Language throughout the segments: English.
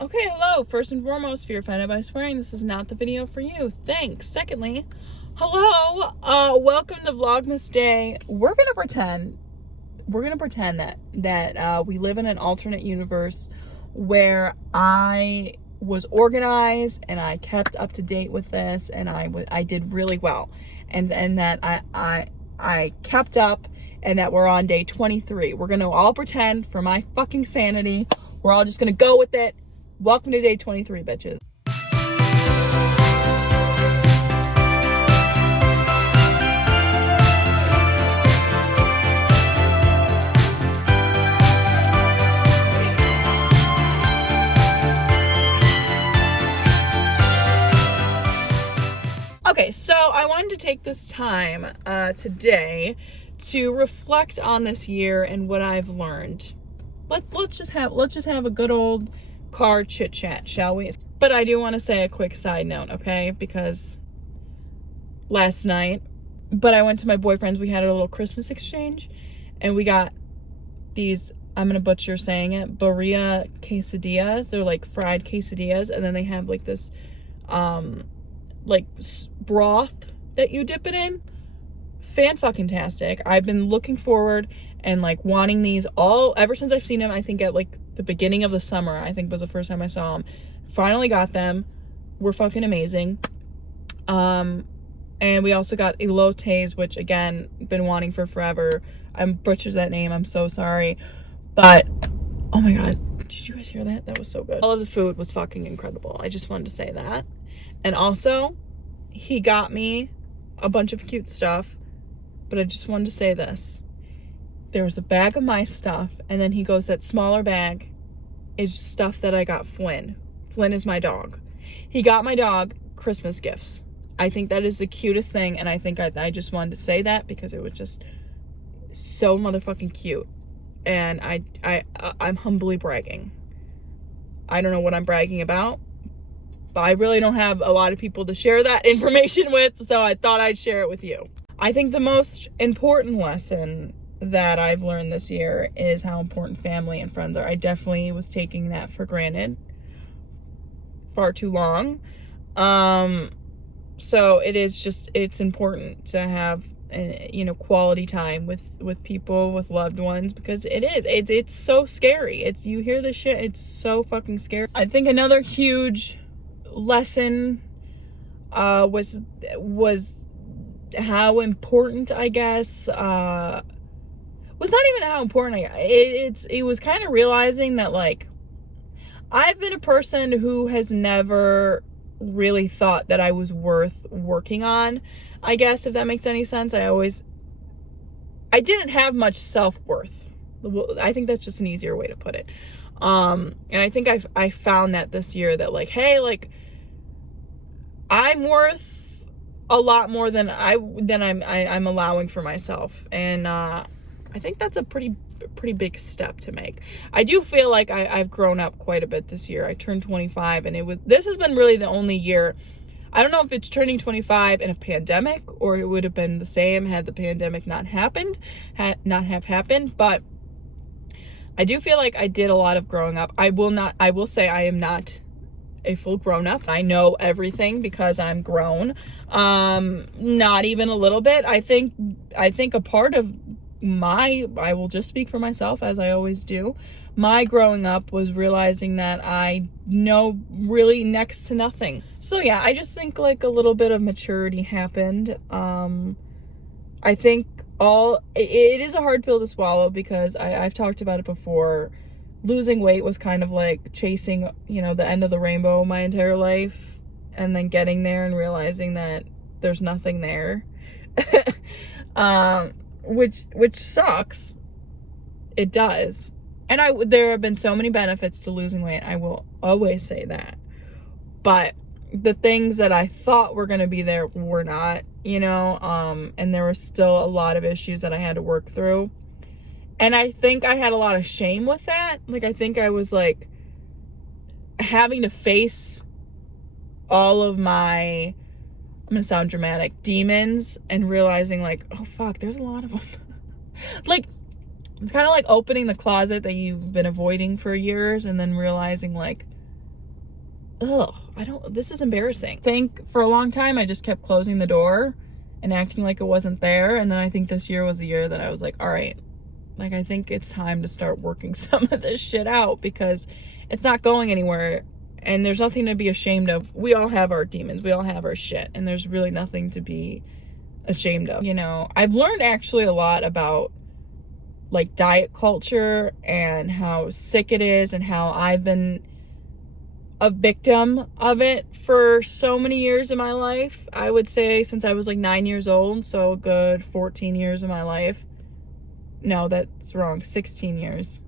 Okay, hello. First and foremost, if you're offended by swearing, this is not the video for you. Thanks. Secondly, hello. Welcome to Vlogmas Day. We're gonna pretend that we live in an alternate universe where I was organized and I kept up to date with this, and I did really well, and that I kept up, and that we're on day 23. We're gonna all pretend, for my fucking sanity, we're all just gonna go with it. Welcome to day 23, bitches. Okay, so I wanted to take this time today to reflect on this year and what I've learned. Let's just have a good old car chit chat, shall we? But I do want to say a quick side note, okay? Because last night, I went to my boyfriend's. We had a little Christmas exchange, and we got these, I'm gonna butcher saying it, birria quesadillas. They're like fried quesadillas, and then they have like this like broth that you dip it in. Fan-fucking-tastic. I've been looking forward and like wanting these ever since I've seen them. I think at like the beginning of the summer, I think was the first time I saw them. Finally got them. We're fucking amazing. And we also got elotes, which again, been wanting for forever. I butchered that name, I'm so sorry. But oh my god, did you guys hear that? That was so good. All of the food was fucking incredible. I just wanted to say that. And also, he got me a bunch of cute stuff, but I just wanted to say this. There was a bag of my stuff, and then he goes, that smaller bag is stuff that I got Flynn. Flynn is my dog. He got my dog Christmas gifts. I think that is the cutest thing, and I think I just wanted to say that because it was just so motherfucking cute. And I'm humbly bragging. I don't know what I'm bragging about, but I really don't have a lot of people to share that information with, so I thought I'd share it with you. I think the most important lesson that I've learned this year is how important family and friends are. I definitely was taking that for granted far too long. So it's important to have, quality time with people, with loved ones, because it's so scary. You hear this shit, it's so fucking scary. I think another huge lesson was how important, I guess, was not even how important it was kind of realizing that, like, I've been a person who has never really thought that I was worth working on, I guess, if that makes any sense. I didn't have much self-worth. I think that's just an easier way to put it. And I think I found that this year, that like, hey, like, I'm worth a lot more than I'm allowing for myself. And I think that's a pretty big step to make. I do feel like I've grown up quite a bit this year. I turned 25, and this has been really the only year. I don't know if it's turning 25 in a pandemic, or it would have been the same had the pandemic not have happened, but I do feel like I did a lot of growing up. I will say I am not a full grown up. I know everything because I'm grown. Not even a little bit. I think a part of I will just speak for myself, as I always do. My growing up was realizing that I know really next to nothing. So yeah, I just think like a little bit of maturity happened. I think it is a hard pill to swallow, because I've talked about it before. Losing weight was kind of like chasing, the end of the rainbow my entire life, and then getting there and realizing that there's nothing there. Which sucks. It does. And there have been so many benefits to losing weight. I will always say that. But the things that I thought were going to be there were not, and there were still a lot of issues that I had to work through. And I think I had a lot of shame with that. Like, I think I was like having to face all of my, I'm gonna sound dramatic, demons, and realizing like, oh fuck, there's a lot of them. Like, it's kind of like opening the closet that you've been avoiding for years, and then realizing like, ugh, this is embarrassing. I think for a long time, I just kept closing the door and acting like it wasn't there. And then I think this year was the year that I was like, all right, like, I think it's time to start working some of this shit out because it's not going anywhere. And there's nothing to be ashamed of. We all have our demons. We all have our shit. And there's really nothing to be ashamed of. You know, I've learned actually a lot about like diet culture and how sick it is and how I've been a victim of it for so many years in my life. I would say since I was like 9 years old, so a good 14 years of my life. No, that's wrong. 16 years.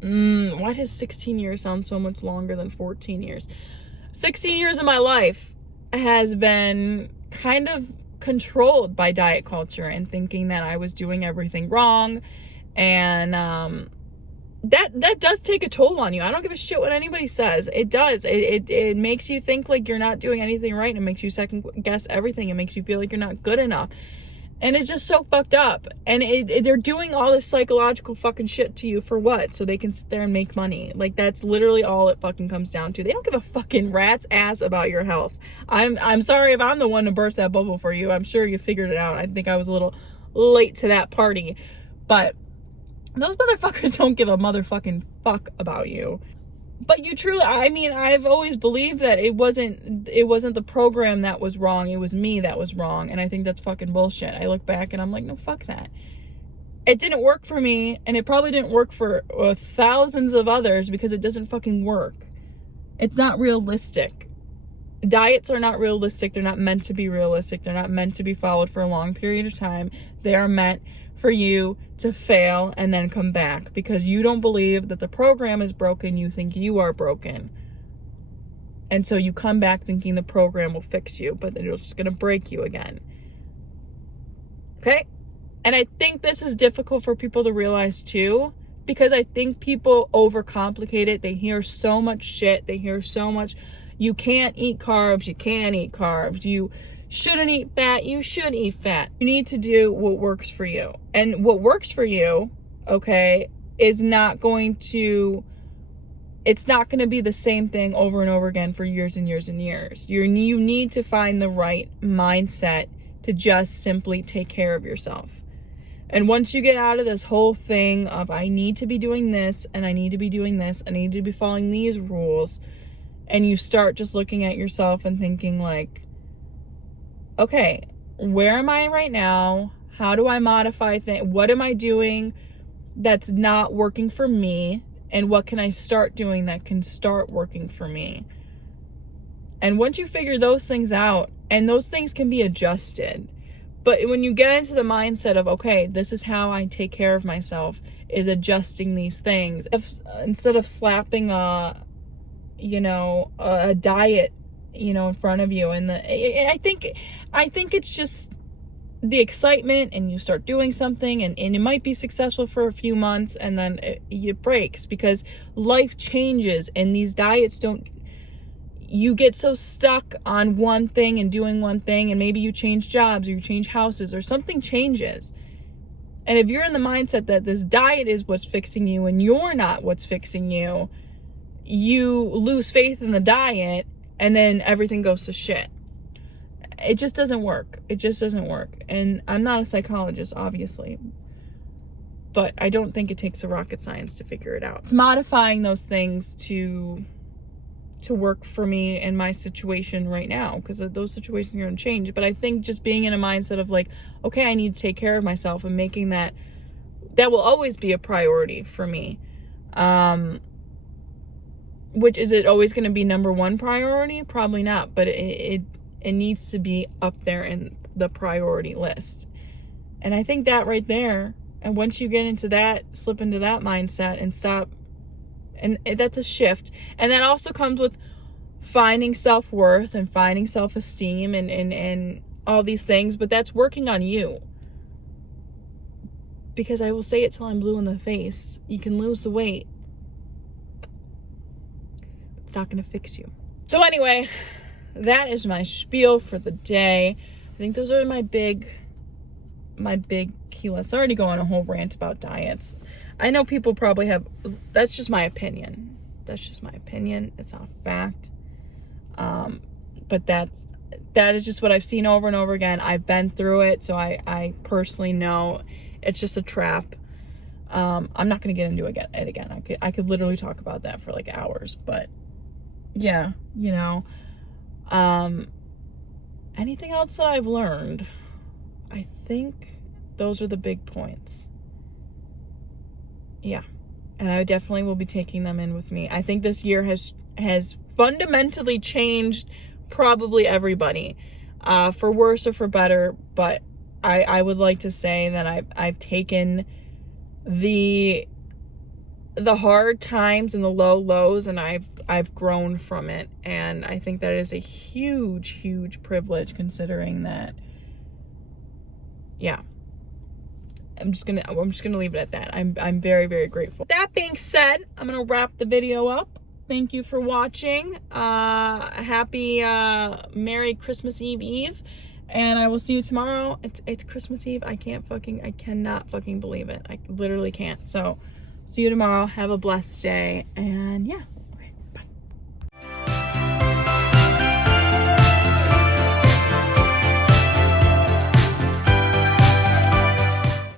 Why does 16 years sound so much longer than 14 years? 16 years of my life has been kind of controlled by diet culture and thinking that I was doing everything wrong. And that does take a toll on you. I don't give a shit what anybody says. It does. It makes you think like you're not doing anything right. It makes you second guess everything. It makes you feel like you're not good enough. And it's just so fucked up. And they're doing all this psychological fucking shit to you for what? So they can sit there and make money. Like, that's literally all it fucking comes down to. They don't give a fucking rat's ass about your health. I'm sorry if I'm the one to burst that bubble for you. I'm sure you figured it out. I think I was a little late to that party. But those motherfuckers don't give a motherfucking fuck about you. But you truly, I mean, I've always believed that it wasn't the program that was wrong. It was me that was wrong. And I think that's fucking bullshit. I look back and I'm like, no, fuck that. It didn't work for me. And it probably didn't work for thousands of others because it doesn't fucking work. It's not realistic. Diets are not realistic. They're not meant to be realistic. They're not meant to be followed for a long period of time. They are meant for you to fail and then come back because you don't believe that the program is broken. You think you are broken. And so you come back thinking the program will fix you, but it's just going to break you again. Okay? And I think this is difficult for people to realize too, because I think people overcomplicate it. They hear so much shit. They hear so much, you can't eat carbs. You can't eat carbs. You shouldn't eat fat. You should eat fat. You need to do what works for you. And what works for you, okay, is not going to, it's not going to be the same thing over and over again for years and years and years. You need to find the right mindset to just simply take care of yourself. And once you get out of this whole thing of I need to be doing this and I need to be doing this, I need to be following these rules, and you start just looking at yourself and thinking like, okay, where am I right now? How do I modify things? What am I doing that's not working for me? And what can I start doing that can start working for me? And once you figure those things out, and those things can be adjusted, but when you get into the mindset of, okay, this is how I take care of myself, is adjusting these things. Instead of slapping a diet, in front of you. And I think it's just the excitement, and you start doing something and it might be successful for a few months and then it breaks because life changes and these diets you get so stuck on one thing and doing one thing, and maybe you change jobs or you change houses or something changes. And if you're in the mindset that this diet is what's fixing you and you're not what's fixing you, you lose faith in the diet and then everything goes to shit. It just doesn't work. It just doesn't work. And I'm not a psychologist, obviously, but I don't think it takes a rocket science to figure it out. It's modifying those things to work for me in my situation right now, because those situations are going to change. But I think just being in a mindset of like, okay, I need to take care of myself, and making that will always be a priority for me. Which, is it always going to be number one priority? Probably not, but it needs to be up there in the priority list. And I think that right there, and once you get into that, slip into that mindset and stop, and that's a shift. And that also comes with finding self-worth and finding self-esteem and all these things, but that's working on you. Because I will say it till I'm blue in the face, you can lose the weight, it's not going to fix you. So anyway, that is my spiel for the day. I think those are my big let's already go on a whole rant about diets. I know people probably have, that's just my opinion. That's just my opinion. It's not a fact. But that is just what I've seen over and over again. I've been through it, so I personally know it's just a trap. I'm not going to get into it again. I could literally talk about that for like hours, but yeah, you know, anything else that I've learned? I think those are the big points. Yeah. And I definitely will be taking them in with me. I think this year has fundamentally changed probably everybody, for worse or for better. But I would like to say that I've taken the hard times and the lows, and I've grown from it. And I think that is a huge privilege, considering that, yeah. I'm just gonna leave it at that. I'm very grateful. That being said, I'm gonna wrap the video up. Thank you for watching. Happy Merry Christmas Eve, and I will see you tomorrow. It's Christmas Eve. I cannot fucking believe it. I literally can't. So see you tomorrow. Have a blessed day, and yeah.